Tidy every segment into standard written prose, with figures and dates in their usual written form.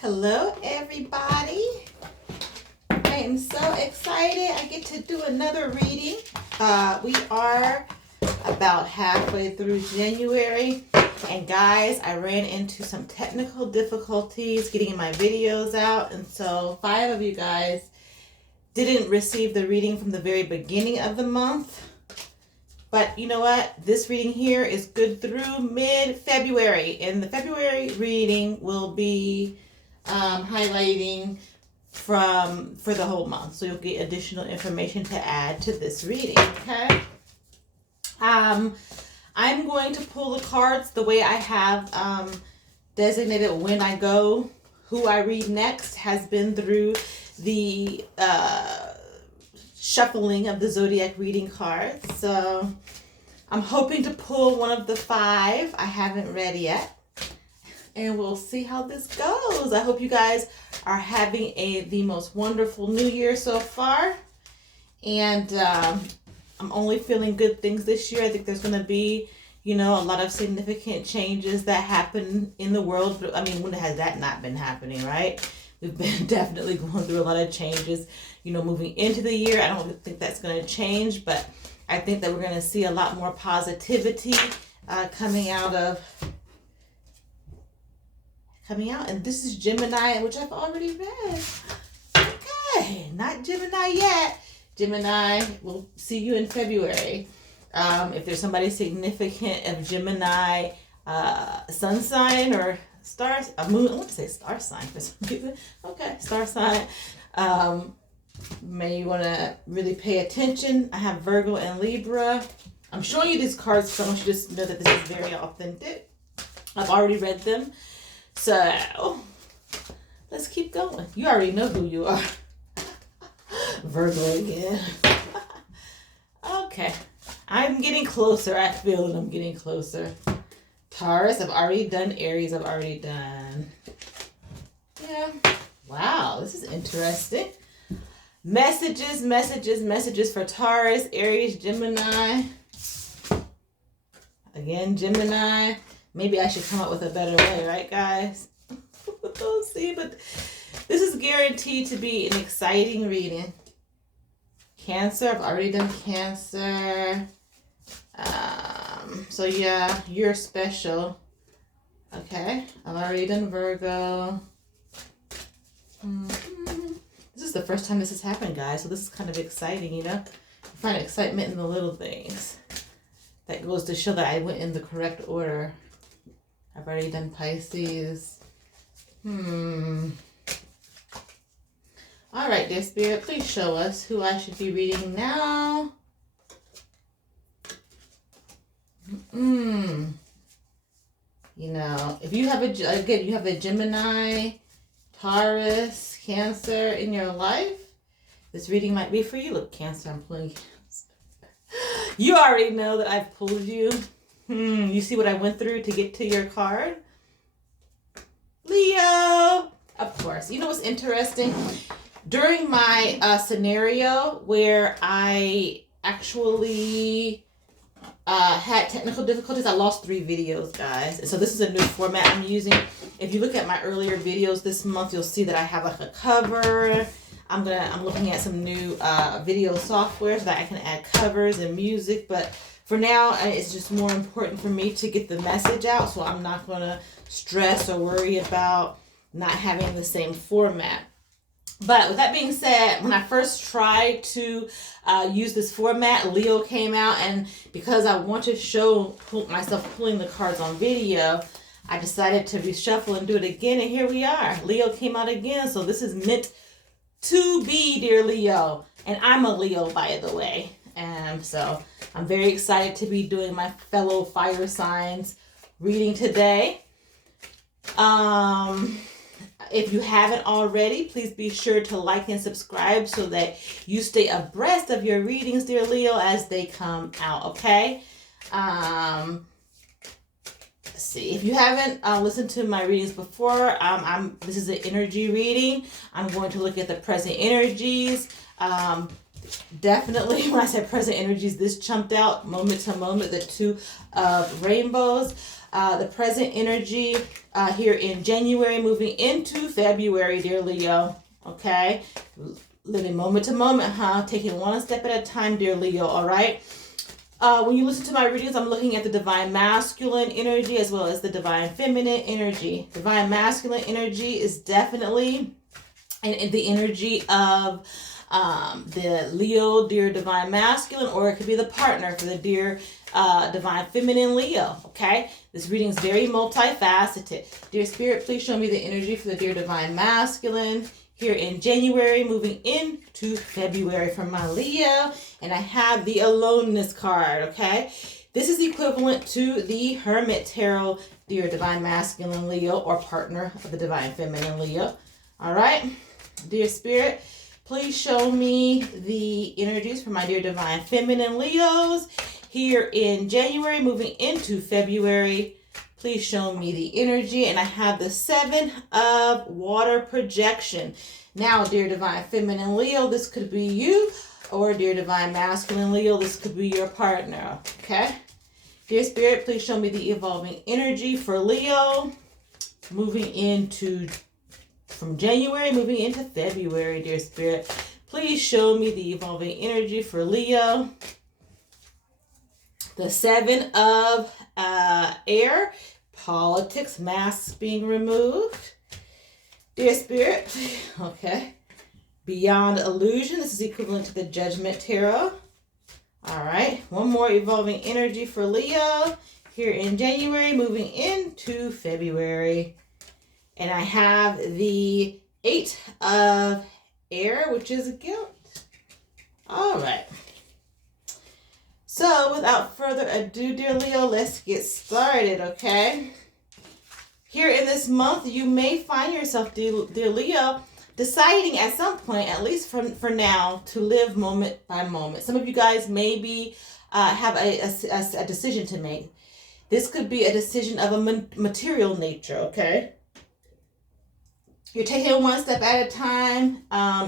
Hello, everybody. I am so excited. I get to do another reading. We are about halfway through January. And guys, I ran into some technical difficulties getting my videos out. And so 5 of you guys didn't receive the reading from the very beginning of the month. But you know what? This reading here is good through mid-February. And the February reading will be highlighting for the whole month. So you'll get additional information to add to this reading, okay? I'm going to pull the cards the way I have designated when I go. Who I read next has been through the shuffling of the zodiac reading cards. So I'm hoping to pull one of the 5. I haven't read yet. And we'll see how this goes. I hope you guys are having the most wonderful new year so far. And I'm only feeling good things this year. I think there's going to be, a lot of significant changes that happen in the world. I mean, when has that not been happening, right? We've been definitely going through a lot of changes, moving into the year. I don't think that's going to change, but I think that we're going to see a lot more positivity coming out. And this is Gemini, which I've already read. Okay, not Gemini yet. Gemini, we'll see you in February. If there's somebody significant of Gemini sun sign or star, moon, I want to say star sign for some reason. Okay, star sign. May you want to really pay attention. I have Virgo and Libra. I'm showing you these cards because I want you to know that this is very authentic. I've already read them. So, let's keep going. You already know who you are. Virgo again. Okay. I'm getting closer. I feel that I'm getting closer. Taurus, I've already done. Aries, I've already done. Yeah. Wow, this is interesting. Messages for Taurus, Aries, Gemini. Again, Gemini. Maybe I should come up with a better way, right, guys? We'll see, but this is guaranteed to be an exciting reading. Cancer, I've already done Cancer. So yeah, you're special. Okay, I've already done Virgo. This is the first time this has happened, guys, so this is kind of exciting, You find excitement in the little things. That goes to show that I went in the correct order. I've already done Pisces. All right, dear Spirit, please show us who I should be reading now. If you have you have a Gemini, Taurus, Cancer in your life, this reading might be for you. Look, Cancer, I'm pulling Cancer. You already know that I've pulled you. You see what I went through to get to your card? Leo! Of course. You know what's interesting? During my scenario where I actually had technical difficulties, I lost 3 videos, guys. So this is a new format I'm using. If you look at my earlier videos this month, you'll see that I have like a cover. I'm looking at some new video software so that I can add covers and music, but for now, it's just more important for me to get the message out, so I'm not going to stress or worry about not having the same format. But with that being said, when I first tried to use this format, Leo came out, and because I want to show myself pulling the cards on video, I decided to reshuffle and do it again, and here we are. Leo came out again, so this is meant to be, dear Leo. And I'm a Leo, by the way. So I'm very excited to be doing my fellow fire signs reading today. If you haven't already, please be sure to like and subscribe so that you stay abreast of your readings, dear Leo, as they come out, okay? Let's see. If you haven't listened to my readings before, this is an energy reading. I'm going to look at the present energies. Definitely, when I said present energies, this jumped out moment to moment, the 2 of rainbows. the present energy here in January, moving into February, dear Leo. Okay? Living moment to moment, taking one step at a time, dear Leo. All right? When you listen to my readings, I'm looking at the divine masculine energy as well as the divine feminine energy. Divine masculine energy is definitely in the energy of the Leo, dear divine masculine, or it could be the partner for the dear divine feminine Leo. Okay, this reading is very multifaceted. Dear Spirit, please show me the energy for the dear divine masculine here in January, moving into February for my Leo. And I have the aloneness card. Okay, this is equivalent to the Hermit Tarot, dear divine masculine Leo, or partner of the divine feminine Leo. All right, dear Spirit, please show me the energies for my dear divine feminine Leos here in January, moving into February. Please show me the energy. And I have the 7 of water projection. Now, dear divine feminine Leo, this could be you, or dear divine masculine Leo, this could be your partner. Okay? Dear Spirit, please show me the evolving energy for Leo moving into from January, moving into February, dear Spirit. Please show me the evolving energy for Leo. The 7 of air, politics, masks being removed. Dear Spirit, okay. Beyond illusion, this is equivalent to the Judgment Tarot. All right, one more evolving energy for Leo here in January, moving into February. And I have the 8 of air, which is guilt. All right. So without further ado, dear Leo, let's get started, okay? Here in this month, you may find yourself, dear Leo, deciding at some point, at least for now, to live moment by moment. Some of you guys maybe have a decision to make. This could be a decision of a material nature, okay? You're taking it one step at a time.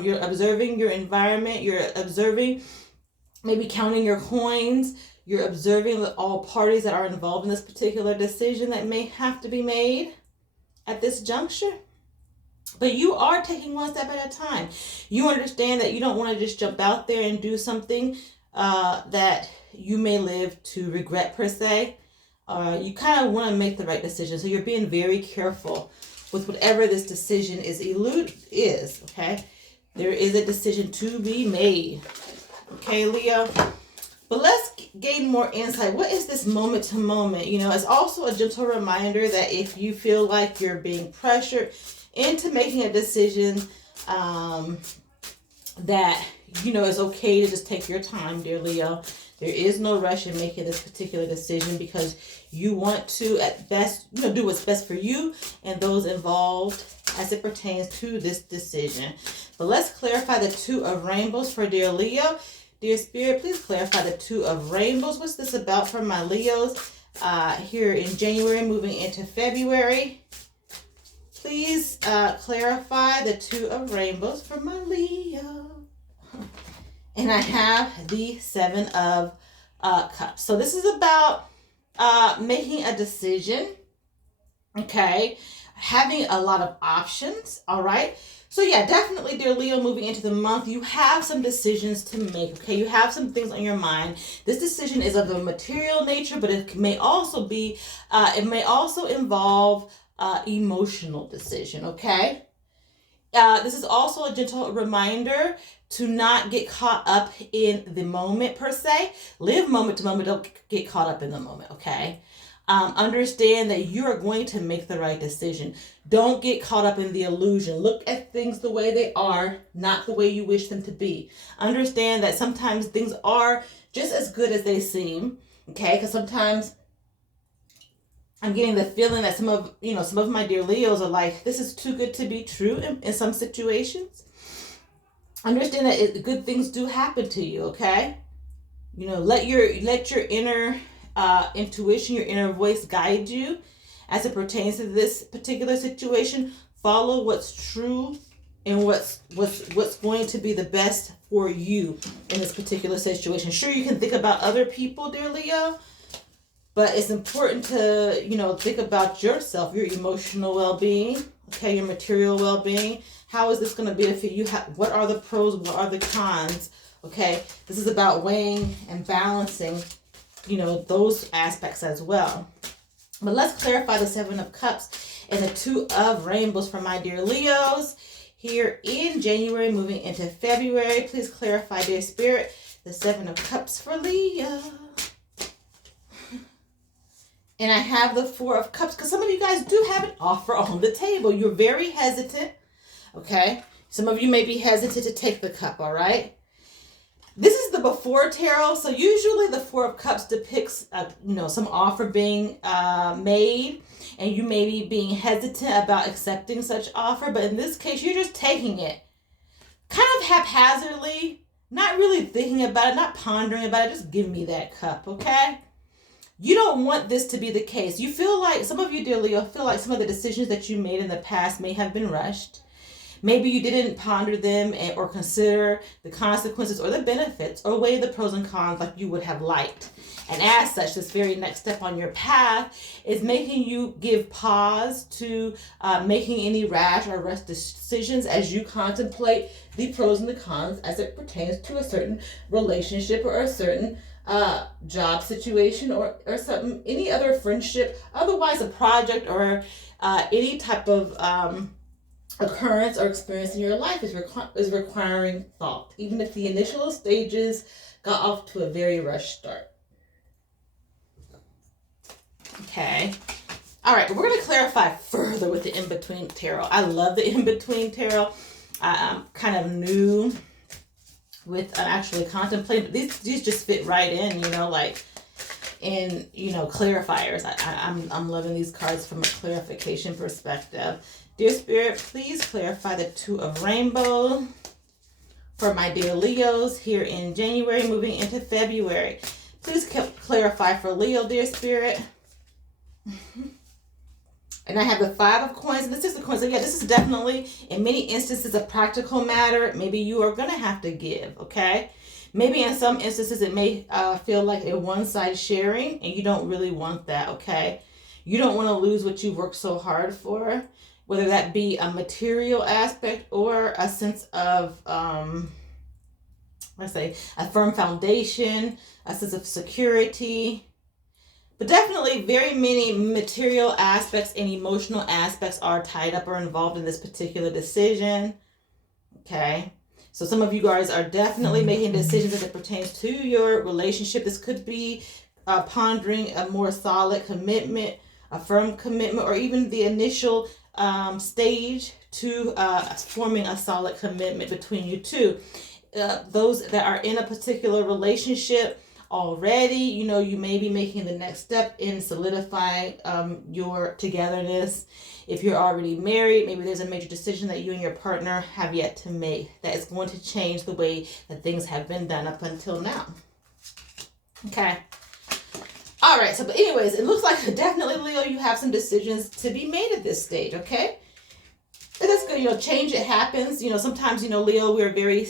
You're observing your environment. You're observing, maybe counting your coins. You're observing all parties that are involved in this particular decision that may have to be made at this juncture. But you are taking one step at a time. You understand that you don't want to just jump out there and do something that you may live to regret, per se. You kind of want to make the right decision. So you're being very careful with whatever this decision is, okay? There is a decision to be made, okay, Leo? But let's gain more insight. What is this moment to moment? You know, it's also a gentle reminder that if you feel like you're being pressured into making a decision, that, you know, it's okay to just take your time, dear Leo. There is no rush in making this particular decision because you want to, at best, you know, do what's best for you and those involved as it pertains to this decision. But let's clarify the 2 of rainbows for dear Leo. Dear Spirit, please clarify the 2 of rainbows. What's this about for my Leos here in January, moving into February? Please clarify the 2 of rainbows for my Leo. And I have the 7 of cups. So this is about making a decision, okay? Having a lot of options, all right? So yeah, definitely, dear Leo, moving into the month, you have some decisions to make, okay? You have some things on your mind. This decision is of a material nature, but it may also be, it may also involve emotional decision, okay? This is also a gentle reminder to not get caught up in the moment, per se. Live moment to moment. Don't get caught up in the moment, okay? Understand that you are going to make the right decision. Don't get caught up in the illusion. Look at things the way they are, not the way you wish them to be. Understand that sometimes things are just as good as they seem, okay? Because sometimes I'm getting the feeling that some of my dear Leos are like, this is too good to be true in some situations. Understand that good things do happen to you, okay? You know, let your inner intuition, your inner voice guide you as it pertains to this particular situation. Follow what's true and what's going to be the best for you in this particular situation. Sure, you can think about other people, dear Leo, But it's important to, think about yourself, your emotional well-being, okay, your material well-being. How is this going to benefit you? What are the pros? What are the cons? Okay, this is about weighing and balancing, those aspects as well. But let's clarify the Seven of Cups and the Two of Rainbows for my dear Leos here in January, moving into February. Please clarify, dear Spirit, the Seven of Cups for Leo. And I have the Four of Cups because some of you guys do have an offer on the table. You're very hesitant, okay? Some of you may be hesitant to take the cup, all right? This is the before tarot, so usually the Four of Cups depicts, some offer being made, and you may be being hesitant about accepting such offer. But in this case, you're just taking it kind of haphazardly, not really thinking about it, not pondering about it. Just give me that cup, okay? You don't want this to be the case. You feel like, some of you, dear Leo, feel like some of the decisions that you made in the past may have been rushed. Maybe you didn't ponder them or consider the consequences or the benefits or weigh the pros and cons like you would have liked. And as such, this very next step on your path is making you give pause to making any rash or rush decisions as you contemplate the pros and the cons as it pertains to a certain relationship or a certain job situation or something, any other friendship, otherwise a project or any type of occurrence or experience in your life is requiring thought, even if the initial stages got off to a very rushed start. Okay. All right, we're going to clarify further with the in-between tarot. I love the in-between tarot. I'm kind of new with actually contemplating, but these just fit right in, clarifiers. I'm loving these cards from a clarification perspective. Dear Spirit, please clarify the Two of Rainbow for my dear Leos here in January, moving into February. Please clarify for Leo, dear Spirit. And I have the Five of Coins and the Six of Coins. So yeah, this is definitely, in many instances, a practical matter. Maybe you are going to have to give, okay? Maybe in some instances, it may feel like a one-side sharing, and you don't really want that, okay? You don't want to lose what you've worked so hard for, whether that be a material aspect or a sense of, a firm foundation, a sense of security. But definitely very many material aspects and emotional aspects are tied up or involved in this particular decision. Okay. So some of you guys are definitely making decisions as it pertains to your relationship. This could be pondering a more solid commitment, a firm commitment, or even the initial stage to forming a solid commitment between you two. Those that are in a particular relationship already, you may be making the next step in solidifying your togetherness. If you're already married, maybe there's a major decision that you and your partner have yet to make that is going to change the way that things have been done up until now. Okay. All right. So, but anyways, it looks like definitely, Leo, you have some decisions to be made at this stage. Okay. And that's good. Change, it happens. Sometimes, Leo, we're very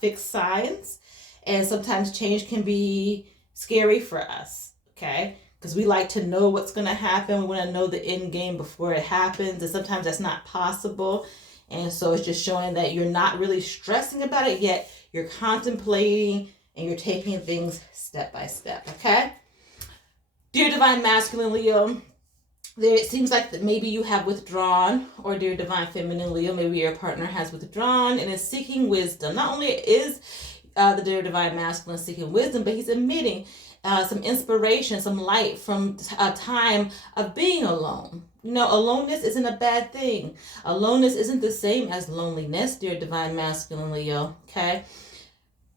fixed signs. And sometimes change can be scary for us, okay? Because we like to know what's going to happen. We want to know the end game before it happens. And sometimes that's not possible. And so it's just showing that you're not really stressing about it yet. You're contemplating and you're taking things step by step, okay? Dear Divine Masculine Leo, it seems like that maybe you have withdrawn, or dear Divine Feminine Leo, maybe your partner has withdrawn and is seeking wisdom. Not only is the dear Divine Masculine seeking wisdom, but he's emitting some inspiration, some light from a time of being alone. Aloneness isn't a bad thing. Aloneness isn't the same as loneliness, dear Divine Masculine Leo, okay?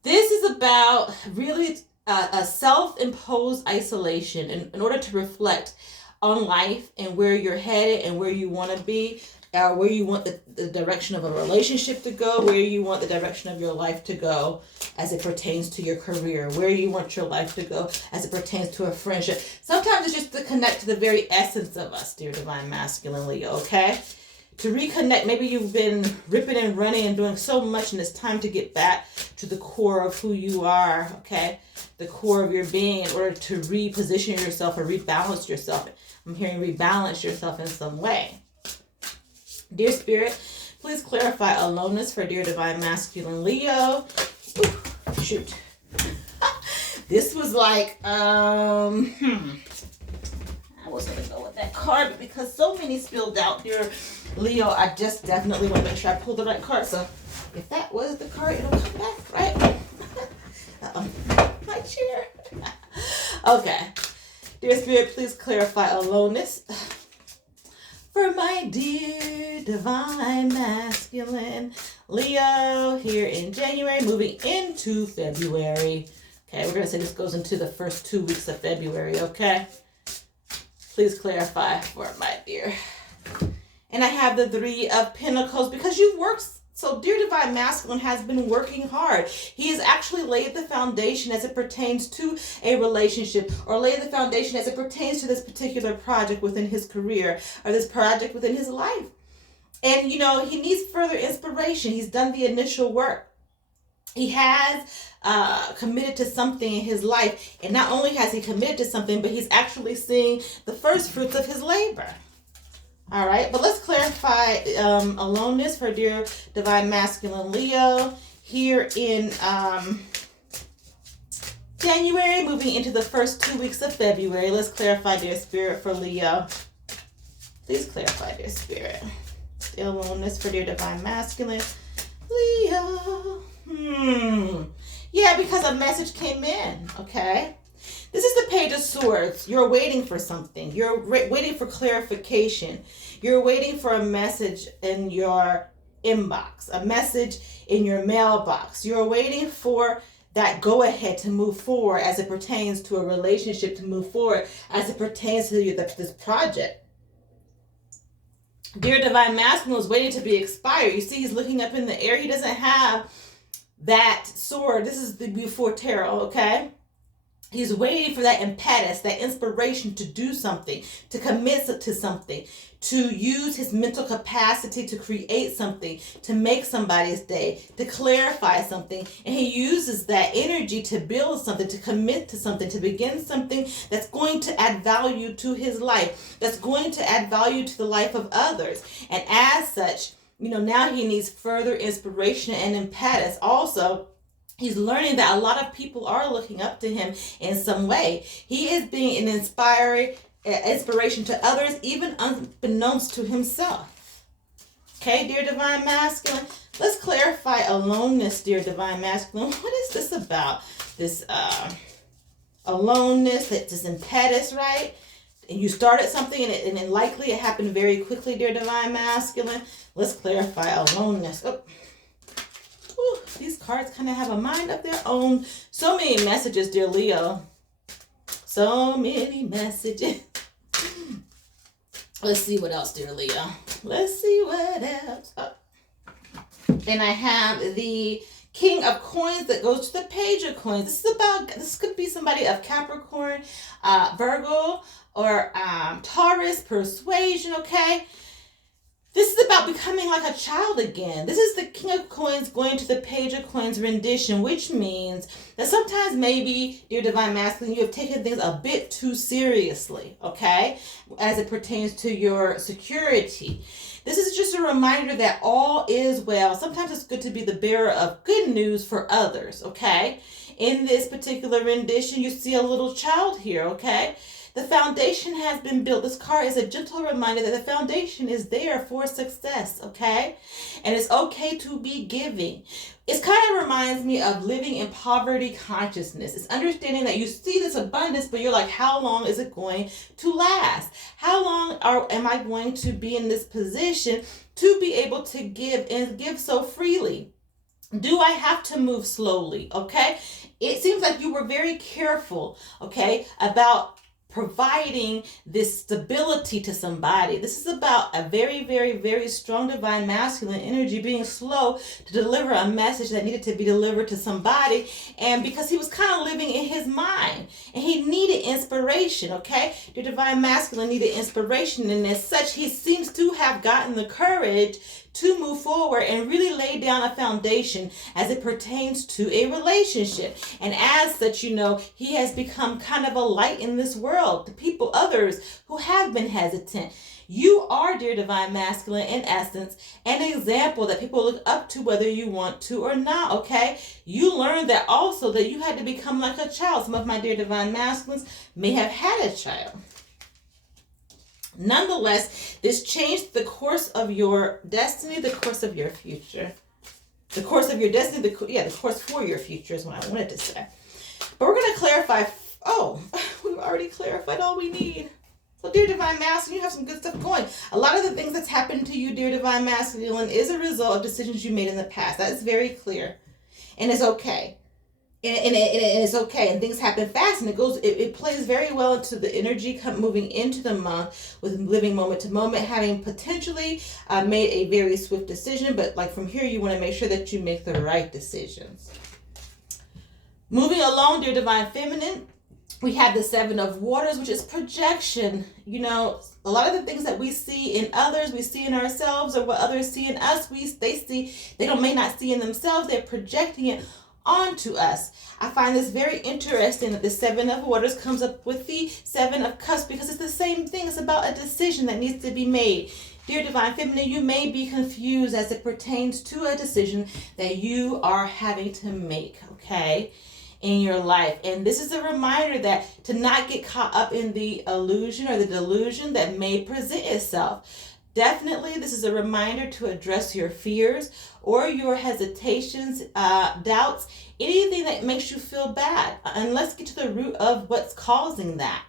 This is about really a self-imposed isolation in order to reflect on life and where you're headed and where you want to be. Where you want the direction of a relationship to go, where you want the direction of your life to go as it pertains to your career, where you want your life to go as it pertains to a friendship. Sometimes it's just to connect to the very essence of us, dear Divine Masculine Leo, okay? to reconnect. Maybe you've been ripping and running and doing so much, and it's time to get back to the core of who you are, okay? The core of your being, in order to reposition yourself or rebalance yourself. I'm hearing rebalance yourself in some way. Dear Spirit, please clarify aloneness for dear Divine Masculine Leo. Ooh, shoot. This was like, I was going to go with that card, but because so many spilled out, dear Leo, I just definitely want to make sure I pull the right card. So if that was the card, it'll come back, right? Uh-oh. My chair. Okay. Dear Spirit, please clarify aloneness for my dear Divine Masculine Leo here in January, moving into February. Okay, we're going to say this goes into the first 2 weeks of February, okay? Please clarify for my dear. And I have the 3 of Pentacles because you've worked. So dear Divine Masculine has been working hard. He has actually laid the foundation as it pertains to a relationship, or laid the foundation as it pertains to this particular project within his career, or this project within his life. And, you know, he needs further inspiration. He's done the initial work. He has committed to something in his life. And not only has he committed to something, but he's actually seeing the first fruits of his labor. All right, but let's clarify aloneness for dear Divine Masculine Leo here in January, moving into the first 2 weeks of February. Let's clarify, dear Spirit, for Leo. Please clarify, dear Spirit. The aloneness for dear Divine Masculine Leo. Yeah, because a message came in, okay? This is the Page of Swords. You're waiting for something. You're waiting for clarification. You're waiting for a message in your inbox, a message in your mailbox. You're waiting for that go-ahead to move forward as it pertains to a relationship, to move forward as it pertains to this project. Dear Divine Masculine is waiting to be expired. You see, he's looking up in the air. He doesn't have that sword. This is the before tarot, okay? He's waiting for that impetus, that inspiration to do something, to commit to something, to use his mental capacity to create something, to make somebody's day, to clarify something. And he uses that energy to build something, to commit to something, to begin something that's going to add value to his life, that's going to add value to the life of others. And as such, you know, now he needs further inspiration and impetus. Also, he's learning that a lot of people are looking up to him in some way. He is being an inspiration to others, even unbeknownst to himself. Okay, dear Divine Masculine, let's clarify aloneness, dear Divine Masculine. What is this about? This aloneness, this impetus, right? And you started something and then likely it happened very quickly, dear Divine Masculine. Let's clarify aloneness. Oh. Whew, these cards kind of have a mind of their own. So many messages, dear Leo. So many messages. Let's see what else, dear Leo. Let's see what else. Oh. And I have the King of Coins that goes to the Page of Coins. This could be somebody of Capricorn, Virgo, or Taurus, persuasion, okay? This is about becoming like a child again. This is the King of Coins going to the Page of Coins rendition, which means that sometimes maybe, dear Divine Masculine, you have taken things a bit too seriously, okay? As it pertains to your security. This is just a reminder that all is well. Sometimes it's good to be the bearer of good news for others, okay? In this particular rendition, you see a little child here, okay? The foundation has been built. This card is a gentle reminder that the foundation is there for success, okay? And it's okay to be giving. It kind of reminds me of living in poverty consciousness. It's understanding that you see this abundance, but you're like, how long is it going to last? How long am I going to be in this position to be able to give and give so freely? Do I have to move slowly, okay? It seems like you were very careful, okay, about providing this stability to somebody. This is about a very, very, very strong divine masculine energy being slow to deliver a message that needed to be delivered to somebody. And because he was kind of living in his mind and he needed inspiration, okay? The divine masculine needed inspiration, and as such, he seems to have gotten the courage to move forward and really lay down a foundation as it pertains to a relationship. And as such, he has become kind of a light in this world to people, others who have been hesitant. You are, dear divine masculine, in essence, an example that people look up to whether you want to or not, okay? You learned that also that you had to become like a child. Some of my dear divine masculines may have had a child. Nonetheless, this changed the course of your destiny, the course of your future. The course of your destiny, the course for your future is what I wanted to say. But we're going to clarify. Oh, we've already clarified all we need. So, dear divine masculine, you have some good stuff going. A lot of the things that's happened to you, dear divine masculine, is a result of decisions you made in the past. That is very clear. And it's okay. And it's okay, and things happen fast, and it plays very well into the energy moving into the month with living moment to moment, having potentially made a very swift decision, but like from here, you want to make sure that you make the right decisions. Moving along, dear divine feminine, we have the Seven of Waters, which is projection. A lot of the things that we see in others, we see in ourselves, or what others see in us, they may not see in themselves. They're projecting it onto us. I find this very interesting that the Seven of Waters comes up with the Seven of Cups, because it's the same thing. It's about a decision that needs to be made. Dear divine feminine, you may be confused as it pertains to a decision that you are having to make, okay, in your life. And this is a reminder that to not get caught up in the illusion or the delusion that may present itself. Definitely, this is a reminder to address your fears or your hesitations, doubts, anything that makes you feel bad. And let's get to the root of what's causing that.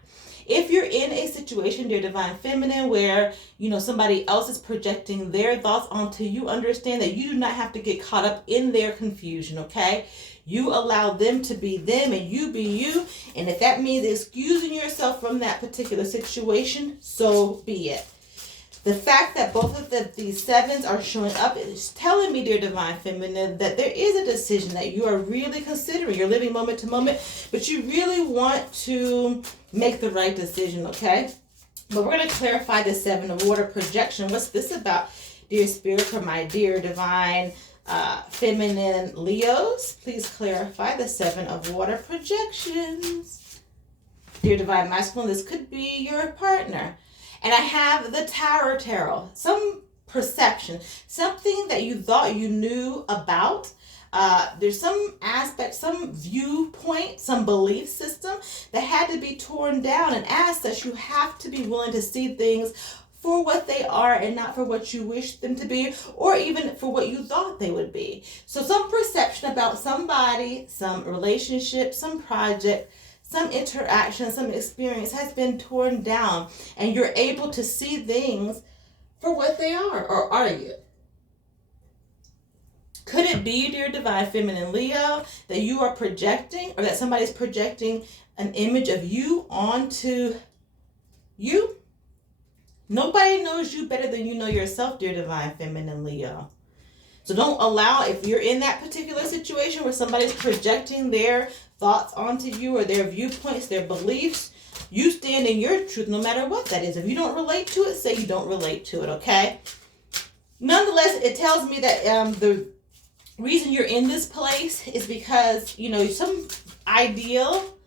If you're in a situation, dear divine feminine, where somebody else is projecting their thoughts onto you, understand that you do not have to get caught up in their confusion, okay? You allow them to be them and you be you. And if that means excusing yourself from that particular situation, so be it. The fact that both of these sevens are showing up is telling me, dear divine feminine, that there is a decision that you are really considering. You're living moment to moment, but you really want to make the right decision, okay? But we're going to clarify the Seven of Water projection. What's this about, dear spirit, for my dear divine feminine Leos? Please clarify the Seven of Water projections. Dear divine masculine, this could be your partner. And I have the Tower Tarot, some perception, something that you thought you knew about. There's some aspect, some viewpoint, some belief system that had to be torn down. And as such, you have to be willing to see things for what they are and not for what you wish them to be, or even for what you thought they would be. So some perception about somebody, some relationship, some project, some interaction, some experience has been torn down, and you're able to see things for what they are, or are you? Could it be, dear divine feminine Leo, that you are projecting, or that somebody's projecting an image of you onto you? Nobody knows you better than you know yourself, dear divine feminine Leo. So don't allow, if you're in that particular situation where somebody's projecting their thoughts onto you or their viewpoints, their beliefs, you stand in your truth no matter what that is. If you don't relate to it, say you don't relate to it, okay? Nonetheless, it tells me that the reason you're in this place is because, some ideal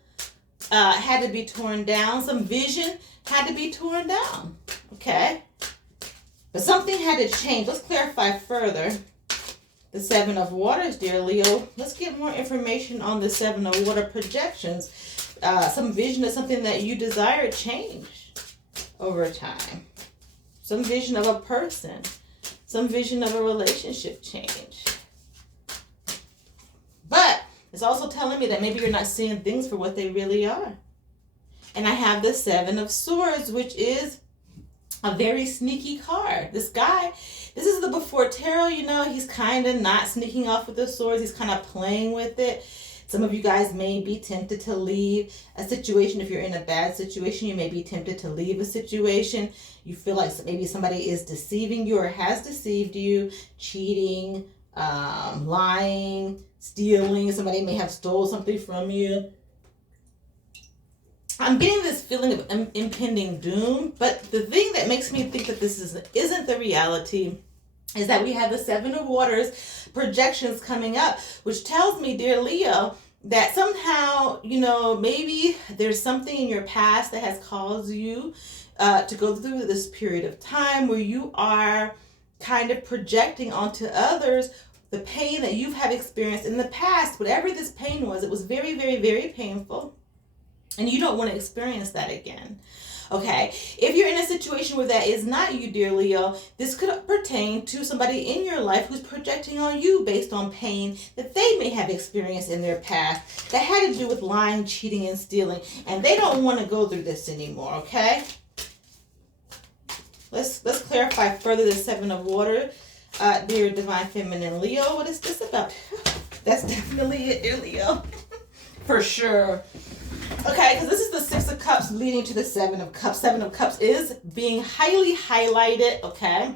had to be torn down. Some vision had to be torn down, okay? But something had to change. Let's clarify further. The Seven of Waters, dear Leo. Let's get more information on the Seven of Water projections. Some vision of something that you desire change over time. Some vision of a person. Some vision of a relationship change. But it's also telling me that maybe you're not seeing things for what they really are. And I have the Seven of Swords, which is a very sneaky card. This guy, this is the before tarot, he's kind of not sneaking off with the swords. He's kind of playing with it. Some of you guys may be tempted to leave a situation. If you're in a bad situation, you may be tempted to leave a situation. You feel like maybe somebody is deceiving you or has deceived you, cheating, lying, stealing. Somebody may have stole something from you. I'm getting this feeling of impending doom, but the thing that makes me think that this isn't the reality is that we have the Seven of Waters projections coming up, which tells me, dear Leo, that somehow, maybe there's something in your past that has caused you to go through this period of time where you are kind of projecting onto others the pain that you have experienced in the past. Whatever this pain was, it was very, very, very painful. And you don't want to experience that again. Okay, if you're in a situation where that is not you, dear Leo, this could pertain to somebody in your life who's projecting on you based on pain that they may have experienced in their past that had to do with lying, cheating, and stealing. And they don't want to go through this anymore, okay? Let's clarify further the Seven of Water. Dear Divine Feminine Leo, what is this about? That's definitely it, dear Leo. For sure. Okay, because this is the Six of Cups leading to the Seven of Cups. Seven of Cups is being highly highlighted, okay?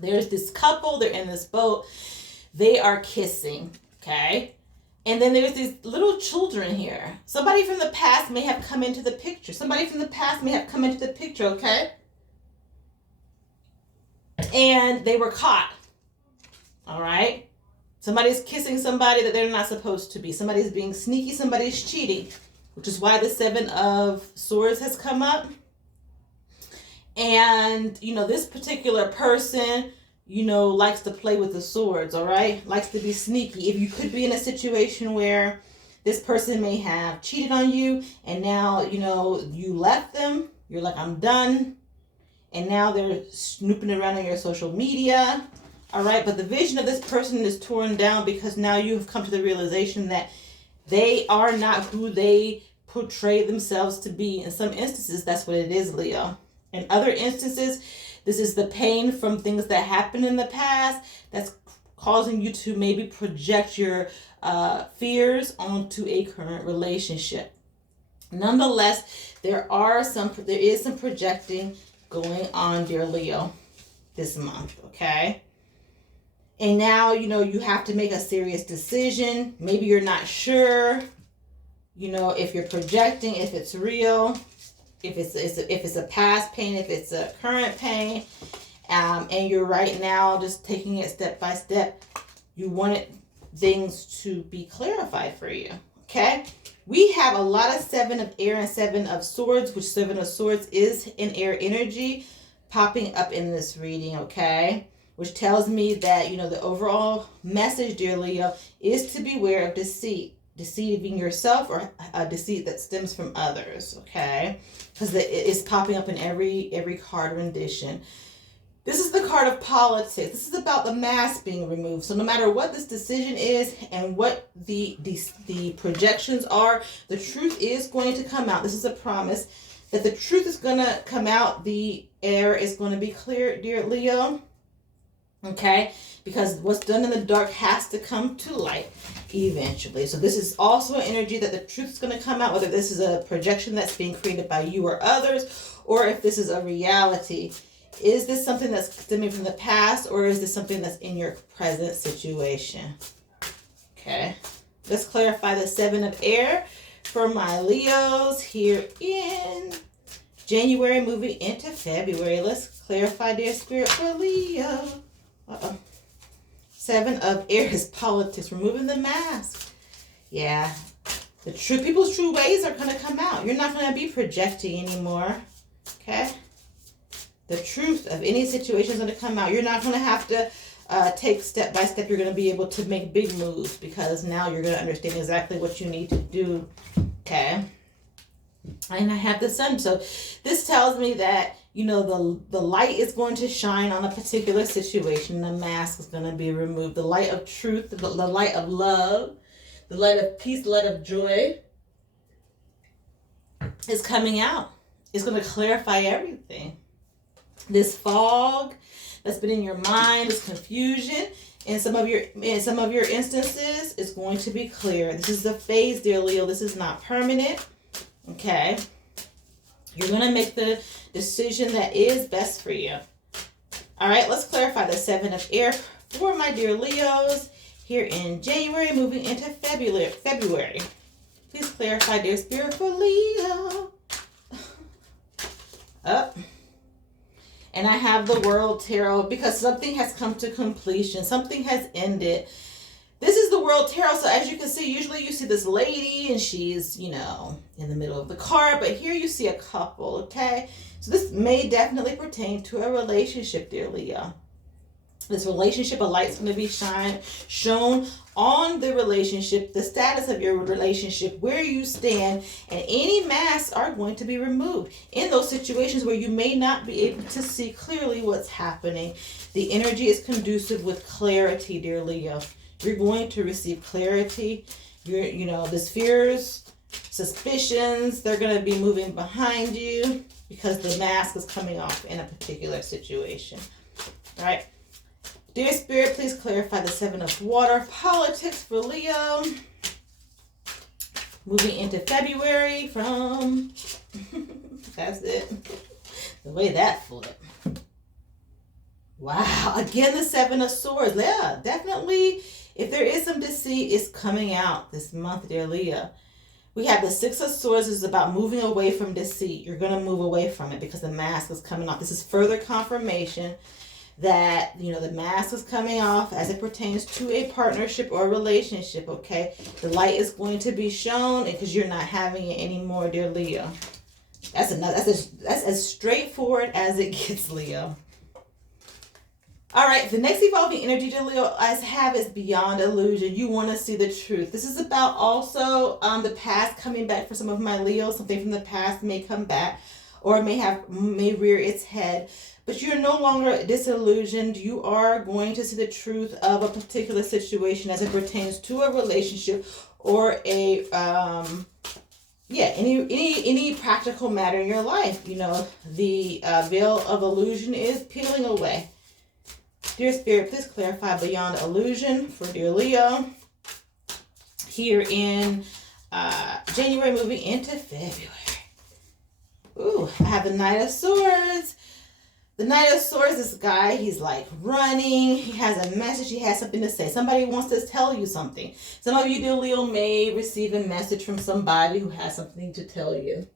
There's this couple, they're in this boat. They are kissing, okay? And then there's these little children here. Somebody from the past may have come into the picture. Okay? And they were caught, all right? Somebody's kissing somebody that they're not supposed to be. Somebody's being sneaky, somebody's cheating, which is why the Seven of Swords has come up. And, this particular person, likes to play with the swords, all right? Likes to be sneaky. If you could be in a situation where this person may have cheated on you and now, you left them. You're like, I'm done. And now they're snooping around on your social media, all right? But the vision of this person is torn down because now you've come to the realization that they are not who they portray themselves to be. In some instances, that's what it is, Leo. In other instances, this is the pain from things that happened in the past that's causing you to maybe project your fears onto a current relationship. Nonetheless, there is some projecting going on, dear Leo, this month, okay? And now, you have to make a serious decision. Maybe you're not sure, if you're projecting, if it's real, if it's a past pain, if it's a current pain, and you're right now just taking it step by step. You wanted things to be clarified for you, okay? We have a lot of Seven of Air and Seven of Swords, which Seven of Swords is an air energy popping up in this reading, okay? Which tells me that, the overall message, dear Leo, is to beware of deceit. Deceiving yourself or a deceit that stems from others, okay? Because it's popping up in every card rendition. This is the card of politics. This is about the mask being removed. So no matter what this decision is and what the projections are, the truth is going to come out. This is a promise that the truth is going to come out. The air is going to be clear, dear Leo. Okay? Because what's done in the dark has to come to light eventually. So this is also an energy that the truth is going to come out, whether this is a projection that's being created by you or others, or if this is a reality. Is this something that's stemming from the past, or is this something that's in your present situation? Okay. Let's clarify the Seven of Air for my Leos here in January, moving into February. Let's clarify, dear Spirit, for Leo. Seven of Air is politics, removing the mask. Yeah. People's true ways are going to come out. You're not going to be projecting anymore. Okay? The truth of any situation is going to come out. You're not going to have to take step by step. You're going to be able to make big moves because now you're going to understand exactly what you need to do. Okay? And I have the Sun. So this tells me that, the light is going to shine on a particular situation. The mask is going to be removed. The light of truth, the light of love, the light of peace, the light of joy is coming out. It's going to clarify everything. This fog that's been in your mind, this confusion, In some of your instances, it's going to be clear. This is the phase, dear Leo. This is not permanent. Okay. You're going to make the decision that is best for you. All right, let's clarify the 7 of air for my dear Leos here in January, moving into February. Please clarify, dear Spirit, for Leo. Up. And I have the World Tarot because something has come to completion. Something has ended. This is the World Tarot. So as you can see, usually you see this lady and she's, you know, in the middle of the card. But here you see a couple, okay? So this may definitely pertain to a relationship, dear Leo. This relationship, a light's going to be shown on the relationship, the status of your relationship, where you stand, and any masks are going to be removed in those situations where you may not be able to see clearly what's happening. The energy is conducive with clarity, dear Leo. You're going to receive clarity. The fears, suspicions, they're going to be moving behind you because the mask is coming off in a particular situation. All right. Dear Spirit, please clarify the 7 of water, politics for Leo. Moving into February from, that's it. The way that flipped. Wow, again, the 7 of swords. Yeah, definitely, if there is some deceit, it's coming out this month, dear Leo. We have the 6 of swords is about moving away from deceit. You're going to move away from it because the mask is coming off. This is further confirmation that, the mask is coming off as it pertains to a partnership or a relationship, okay? The light is going to be shown because you're not having it anymore, dear Leo. That's as straightforward as it gets, Leo. All right, the next evolving energy, dear Leo, I have is beyond illusion. You want to see the truth. This is about also the past coming back for some of my Leos. Something from the past may come back or may rear its head. But you're no longer disillusioned. You are going to see the truth of a particular situation as it pertains to a relationship or a any practical matter in your life. The veil of illusion is peeling away. Dear Spirit, please clarify beyond illusion for dear Leo here in January, moving into February. Ooh, I have the Knight of Swords. The Knight of Swords, this guy, he's like running. He has a message. He has something to say. Somebody wants to tell you something. Some of you, dear Leo, may receive a message from somebody who has something to tell you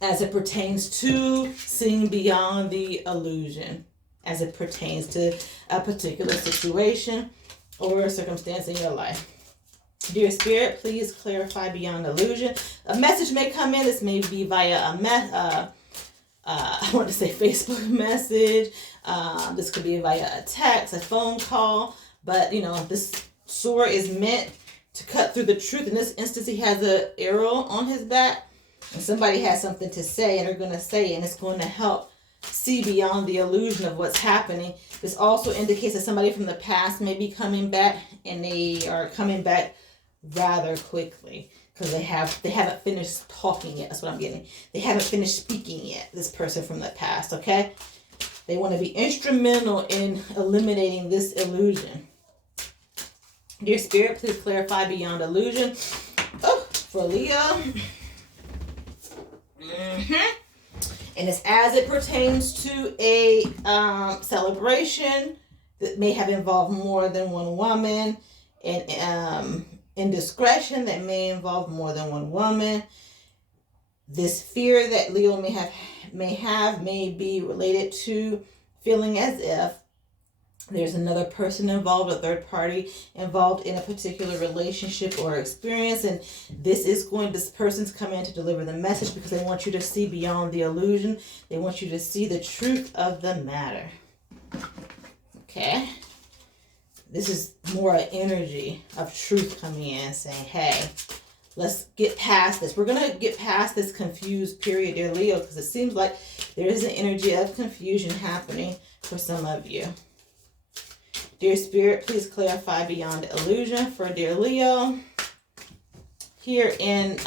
as it pertains to seeing beyond the illusion, as it pertains to a particular situation or a circumstance in your life. Dear Spirit, please clarify beyond illusion. A message may come in. This may be via I want to say Facebook message. This could be via a text, a phone call. But, this sword is meant to cut through the truth. In this instance, he has an arrow on his back. And somebody has something to say, and they're going to say it. And it's going to help see beyond the illusion of what's happening. This also indicates that somebody from the past may be coming back. And they are coming back rather quickly. Because they haven't finished talking yet. That's what I'm getting. They haven't finished speaking yet, this person from the past, okay? They want to be instrumental in eliminating this illusion. Dear Spirit, please clarify beyond illusion. Oh, for Leo. And it's as it pertains to a celebration that may have involved more than one woman. And indiscretion that may involve more than one woman. This fear that Leo may be related to feeling as if there's another person involved, a third party involved in a particular relationship or experience. And this person's coming in to deliver the message because they want you to see beyond the illusion. They want you to see the truth of the matter. Okay. This is more an energy of truth coming in saying, hey, let's get past this. We're going to get past this confused period, dear Leo, because it seems like there is an energy of confusion happening for some of you. Dear Spirit, please clarify beyond illusion for dear Leo. Here in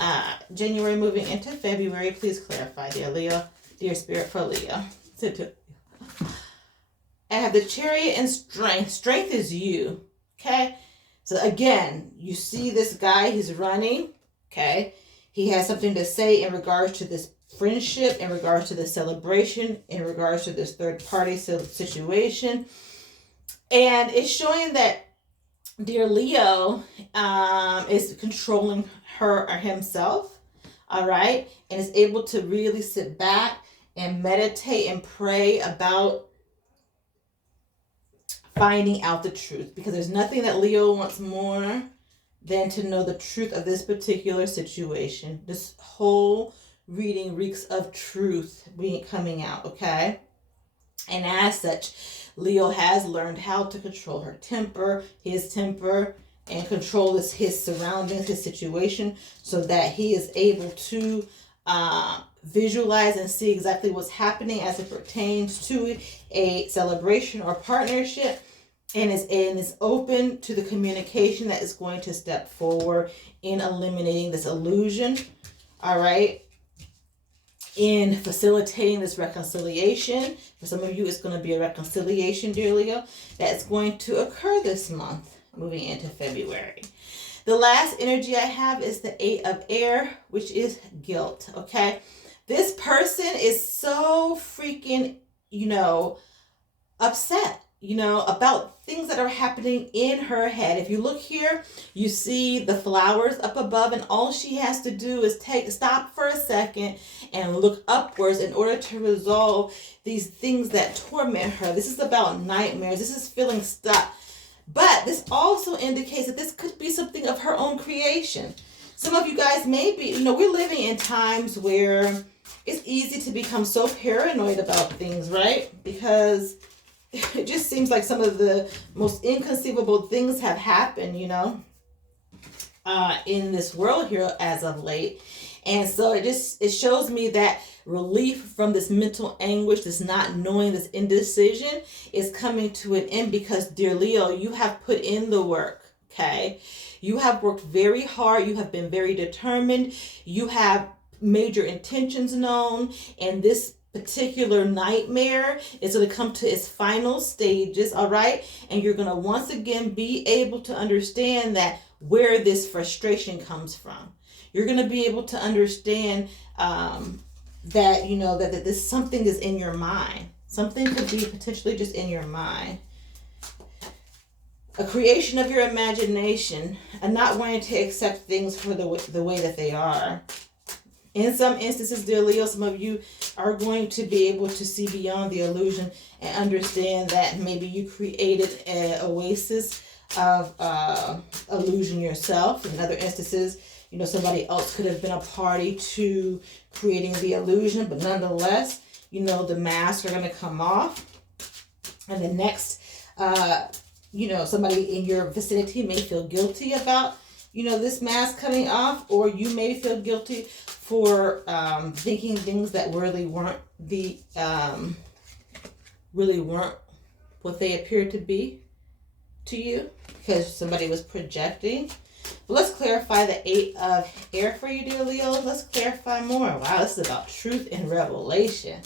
January, moving into February, please clarify, dear Leo. Dear Spirit, for Leo. I have the Chariot and Strength. Strength is you, okay? So again, you see this guy, he's running, okay? He has something to say in regards to this friendship, in regards to this celebration, in regards to this third party situation. And it's showing that dear Leo is controlling her or himself, all right? And is able to really sit back and meditate and pray about finding out the truth, because there's nothing that Leo wants more than to know the truth of this particular situation. This whole reading reeks of truth being coming out, okay? And as such, Leo has learned how to control her temper, his temper, and control his surroundings, his situation, so that he is able to visualize and see exactly what's happening as it pertains to a celebration or partnership, and is open to the communication that is going to step forward in eliminating this illusion, all right, in facilitating this reconciliation. For some of you, it's going to be a reconciliation, dear Leo, that's going to occur this month, moving into February. The last energy I have is the 8 of Air, which is guilt, okay? This person is so freaking, upset, about things that are happening in her head. If you look here, you see the flowers up above, and all she has to do is stop for a second and look upwards in order to resolve these things that torment her. This is about nightmares. This is feeling stuck. But this also indicates that this could be something of her own creation. Some of you guys may be, we're living in times where it's easy to become so paranoid about things, right? Because it just seems like some of the most inconceivable things have happened, in this world here as of late. And so it shows me that relief from this mental anguish, this not knowing, this indecision is coming to an end, because, dear Leo, you have put in the work, okay? You have worked very hard. You have been very determined. You have made your intentions known, and this particular nightmare is going to come to its final stages, all right? And you're going to once again be able to understand that where this frustration comes from. You're going to be able to understand that, that this something is in your mind. Something could be potentially just in your mind. A creation of your imagination, and not wanting to accept things for the way that they are. In some instances, dear Leo, some of you are going to be able to see beyond the illusion and understand that maybe you created an oasis of illusion yourself. In other instances, somebody else could have been a party to creating the illusion, but nonetheless, the masks are going to come off. And the next, somebody in your vicinity may feel guilty about, this mask coming off, or you may feel guilty for thinking things that really weren't what they appeared to be to you, because somebody was projecting. But let's clarify the 8 of Air for you, dear Leo. Let's clarify more. Wow, this is about truth and revelation.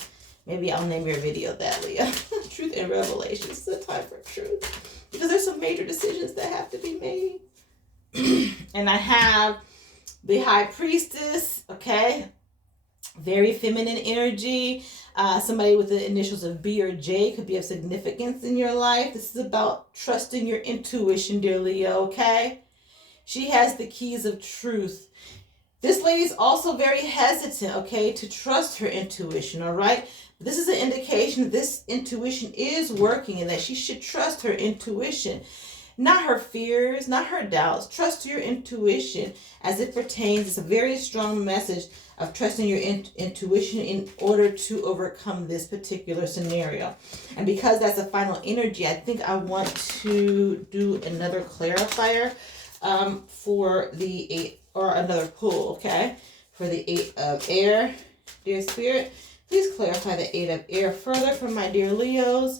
Maybe I'll name your video that, Leo. Truth and revelation. This is a time for truth, because there's some major decisions that have to be made. And I have the High Priestess, okay? Very feminine energy. Somebody with the initials of B or J could be of significance in your life. This is about trusting your intuition, dear Leo, okay? She has the keys of truth. This lady's also very hesitant, okay, to trust her intuition, all right? This is an indication that this intuition is working and that she should trust her intuition. Not her fears, not her doubts. Trust your intuition as it pertains. It's a very strong message of trusting your intuition in order to overcome this particular scenario. And because that's a final energy, I think I want to do another clarifier for the 8, or another pull, okay? For the 8 of Air, dear Spirit, please clarify the 8 of Air further for my dear Leos.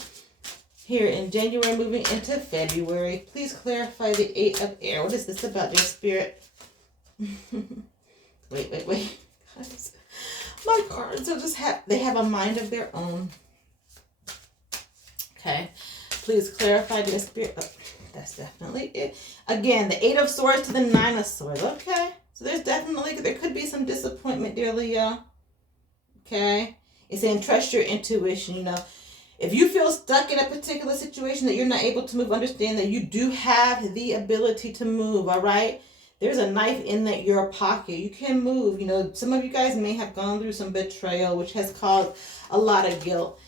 Here in January, moving into February, please clarify the 8 of Air. What is this about, dear Spirit? Wait. Guys, my cards are they have a mind of their own. Okay. Please clarify, dear spirit. Oh, that's definitely it. Again, the 8 of Swords to the 9 of Swords. Okay. So there could be some disappointment, dear Leo. Okay. It's saying trust your intuition. You know, if you feel stuck in a particular situation that you're not able to move, understand that you do have the ability to move, all right? There's a knife in your pocket. You can move. You know, some of you guys may have gone through some betrayal, which has caused a lot of guilt.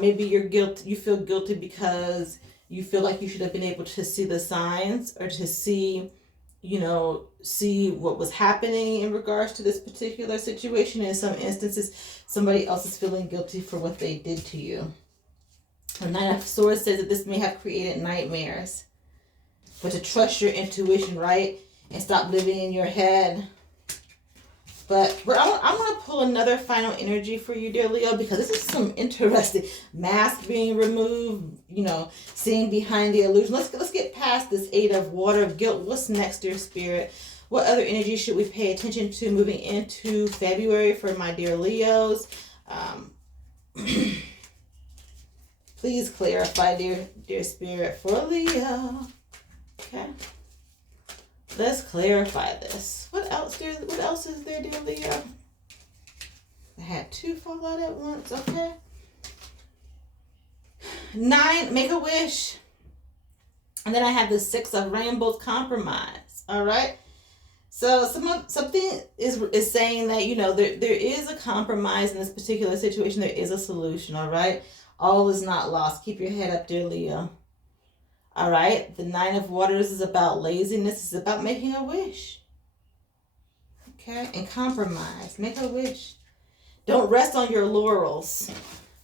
Maybe you feel guilty because you feel like you should have been able to see the signs or to see what was happening in regards to this particular situation. In some instances, somebody else is feeling guilty for what they did to you. The 9 of Swords says that this may have created nightmares. But to trust your intuition, right? And stop living in your head. But I want to pull another final energy for you, dear Leo, because this is some interesting mask being removed, seeing behind the illusion. Let's get past this 8 of Water of guilt. What's next, dear spirit? What other energy should we pay attention to moving into February for my dear Leos? Please clarify, dear spirit, for Leo. Okay. Let's clarify this. What else is there, dear Leo? I had 2 fall out at once, okay? 9, make a wish. And then I have the 6 of rainbows, compromise. All right? So something is saying that, there is a compromise in this particular situation. There is a solution, all right? All is not lost. Keep your head up, dear Leo. All right, the 9 of Waters is about laziness. It's about making a wish. Okay, and compromise. Make a wish. Don't rest on your laurels.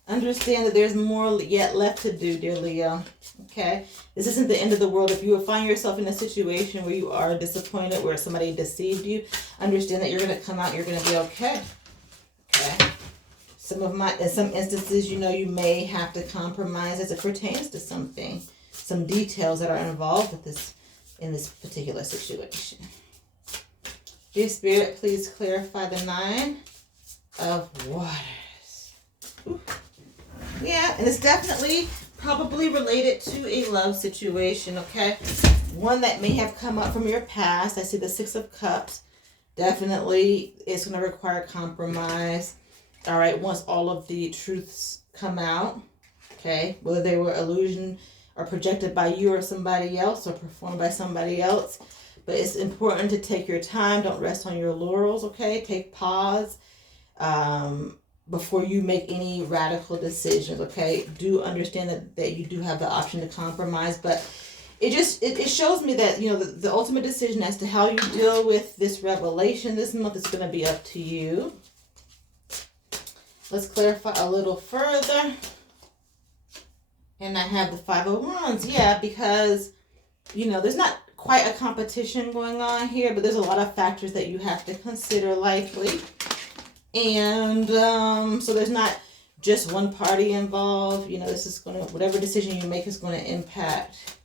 Understand that there's more yet left to do, dear Leo. Okay, this isn't the end of the world. If you find yourself in a situation where you are disappointed, where somebody deceived you, understand that you're going to come out and you're going to be okay. Okay. In some instances, you may have to compromise as it pertains to something. Some details that are involved in this particular situation. Dear Spirit, please clarify the 9 of Waters. Ooh. Yeah, and it's definitely probably related to a love situation, okay? One that may have come up from your past. I see the 6 of Cups. Definitely it's going to require compromise. All right, once all of the truths come out, okay? Whether they were illusion or projected by you or somebody else or performed by somebody else. But it's important to take your time. Don't rest on your laurels, okay? Take pause before you make any radical decisions, okay? Do understand that you do have the option to compromise, but it shows me that, the ultimate decision as to how you deal with this revelation this month is going to be up to you. Let's clarify a little further. And I have the 5 of Wands. Yeah, because, there's not quite a competition going on here, but there's a lot of factors that you have to consider likely. And so there's not just one party involved. This is whatever decision you make is going to impact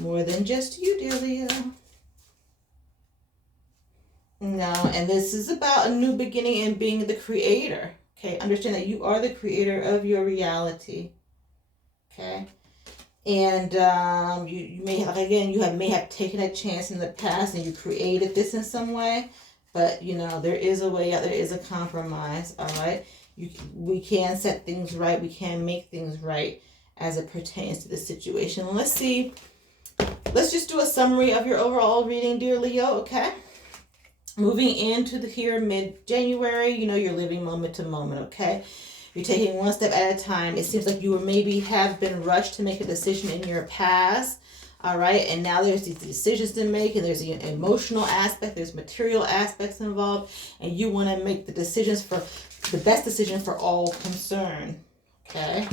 more than just you, dear Leo. No, and this is about a new beginning and being the creator. Okay, understand that you are the creator of your reality. Okay, and you may have, again, may have taken a chance in the past and you created this in some way, but there is a way out. There is a compromise. All right, we can set things right. We can make things right as it pertains to the situation. Let's see. Let's just do a summary of your overall reading, dear Leo. Okay. Moving into here mid-January, you're living moment to moment, okay? You're taking one step at a time. It seems like you maybe have been rushed to make a decision in your past, all right? And now there's these decisions to make, and there's the emotional aspect, there's material aspects involved, and you want to make the decisions for the best decision for all concerned, okay?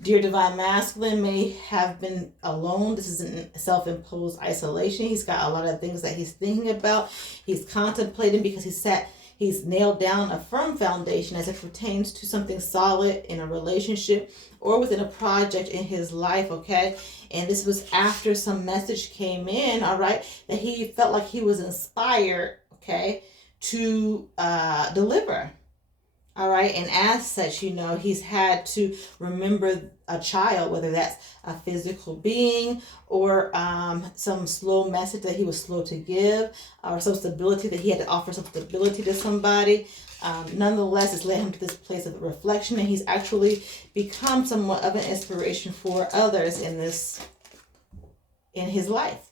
Dear Divine Masculine may have been alone. This is a self-imposed isolation. He's got a lot of things that he's thinking about. He's contemplating because he's nailed down a firm foundation as it pertains to something solid in a relationship or within a project in his life, okay? And this was after some message came in, all right, that he felt like he was inspired, okay, to deliver. All right. And as such, he's had to remember a child, whether that's a physical being or some slow message that he was slow to give, or some stability that he had to offer some stability to somebody. Nonetheless, it's led him to this place of reflection, and he's actually become somewhat of an inspiration for others in his life.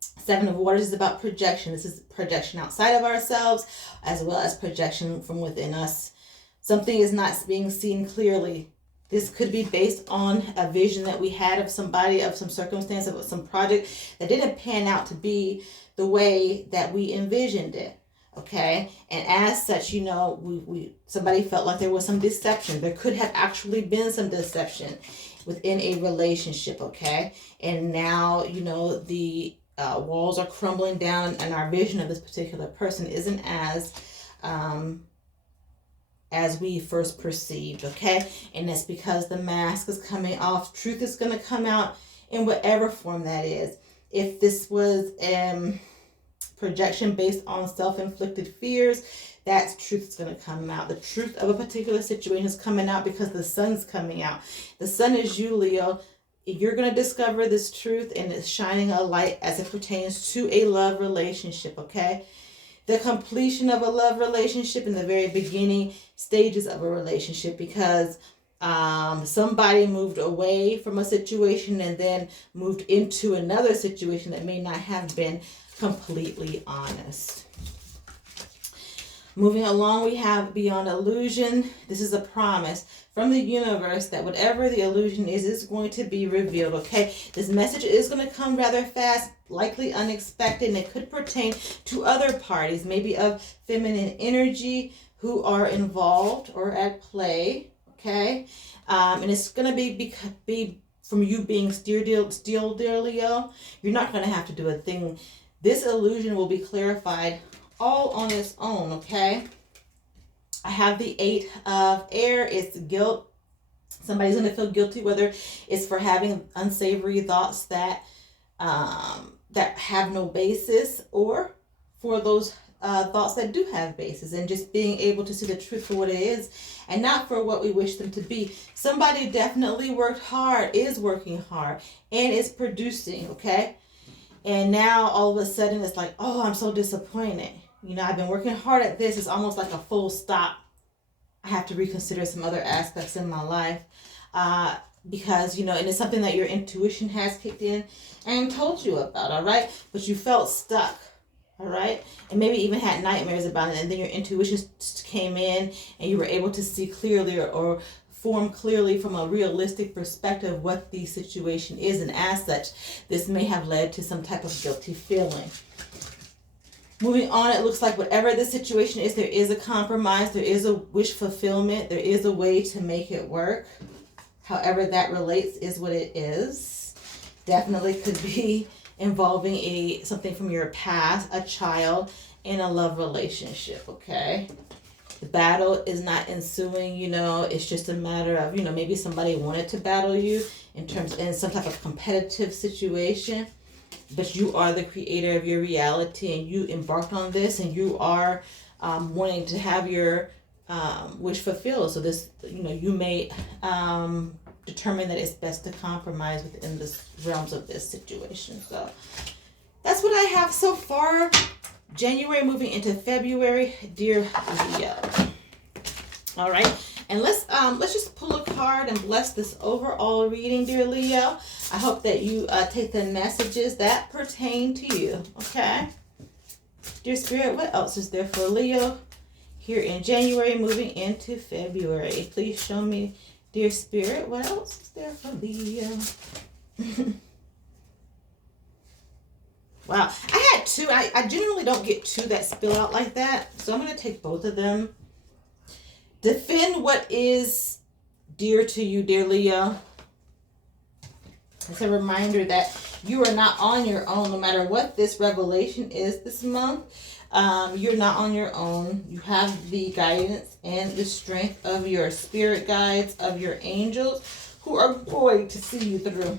Seven of Waters is about projection. This is projection outside of ourselves, as well as projection from within us. Something is not being seen clearly. This could be based on a vision that we had of somebody, of some circumstance, of some project that didn't pan out to be the way that we envisioned it. Okay, and as such, somebody felt like there was some deception. There could have actually been some deception within a relationship. Okay, and now the walls are crumbling down, and our vision of this particular person isn't as we first perceived. Okay, and that's because the mask is coming off. Truth is going to come out in whatever form that is. If this was projection based on self-inflicted fears, that truth is going to come out. The truth of a particular situation is coming out because the sun's coming out. The sun is you, Leo. You're going to discover this truth, and it's shining a light as it pertains to a love relationship. Okay, the completion of a love relationship in the very beginning stages of a relationship, because somebody moved away from a situation and then moved into another situation that may not have been completely honest. Moving along, we have beyond illusion. This is a promise from the universe that whatever the illusion is going to be revealed. Okay, this message is going to come rather fast, likely unexpected, and it could pertain to other parties, maybe of feminine energy who are involved or at play. Okay, and it's going to be from you being still, dear Leo. You're not going to have to do a thing. This illusion will be clarified all on its own, okay? I have the 8 of air. It's guilt. Somebody's going to feel guilty, whether it's for having unsavory thoughts that have no basis, or for those thoughts that do have basis, and just being able to see the truth for what it is and not for what we wish them to be. Somebody definitely worked hard, is working hard, and is producing, okay? And now all of a sudden it's like, oh, I'm so disappointed. I've been working hard at this. It's almost like a full stop. I have to reconsider some other aspects in my life. Because, and it's something that your intuition has kicked in and told you about, all right? But you felt stuck, all right? And maybe even had nightmares about it. And then your intuition came in and you were able to see clearly or form clearly from a realistic perspective what the situation is, and as such, this may have led to some type of guilty feeling. Moving on, it looks like whatever the situation is, there is a compromise, there is a wish fulfillment, there is a way to make it work. However that relates is what it is. Definitely could be involving something from your past, a child, in a love relationship, okay? The battle is not ensuing, it's just a matter of, maybe somebody wanted to battle you in some type of competitive situation, but you are the creator of your reality, and you embarked on this, and you are wanting to have your wish fulfilled. So this, you may determine that it's best to compromise within the realms of this situation. So that's what I have so far. January moving into February, dear Leo. All right, and let's just pull a card and bless this overall reading, dear Leo. I hope that you take the messages that pertain to you. Okay, dear Spirit, what else is there for Leo here in January moving into February? Please show me, dear Spirit, what else is there for Leo? Wow, I had 2. I generally don't get 2 that spill out like that, so I'm going to take both of them. Defend what is dear to you, dear Leo. It's a reminder that you are not on your own, no matter what this revelation is this month. You're not on your own. You have the guidance and the strength of your spirit guides, of your angels, who are going to see you through.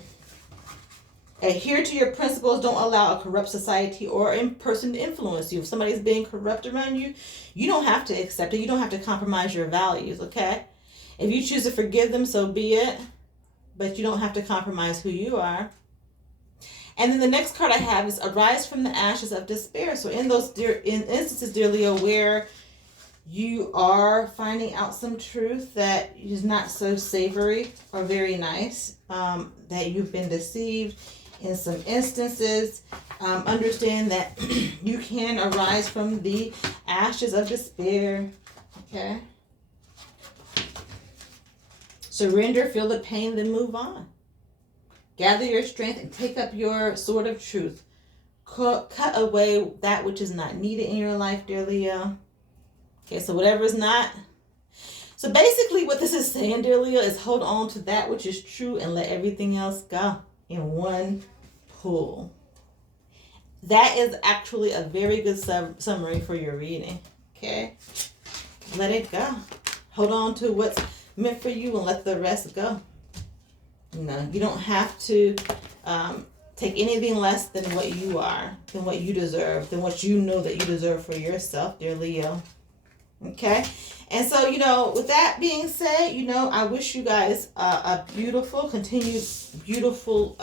Adhere to your principles. Don't allow a corrupt society or in person to influence you. If somebody's being corrupt around you, you don't have to accept it. You don't have to compromise your values, okay? If you choose to forgive them, so be it. But you don't have to compromise who you are. And then the next card I have is arise from the ashes of despair. So in those instances, dear Leo, where you are finding out some truth that is not so savory or very nice, that you've been deceived in some instances, understand that you can arise from the ashes of despair. Okay? Surrender, feel the pain, then move on. Gather your strength and take up your sword of truth. Cut away that which is not needed in your life, dear Leo. Okay, so whatever is not. So basically what this is saying, dear Leo, is hold on to that which is true and let everything else go in one pull. That is actually a very good summary for your reading. Okay? Let it go. Hold on to what's meant for you and let the rest go. No, you don't have to take anything less than what you are, than what you deserve, than what you know that you deserve for yourself, dear Leo. Okay? And so, with that being said, I wish you guys a beautiful, continued beautiful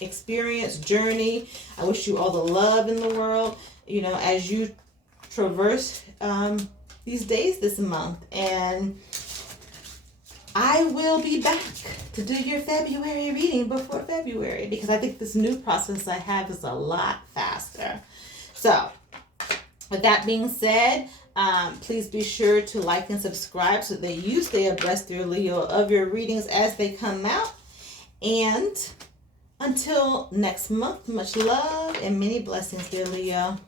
experience, journey. I wish you all the love in the world, as you traverse these days this month. And I will be back to do your February reading before February, because I think this new process I have is a lot faster. So, with that being said, please be sure to like and subscribe so that you stay abreast, dear Leo, of your readings as they come out. And until next month, much love and many blessings, dear Leo.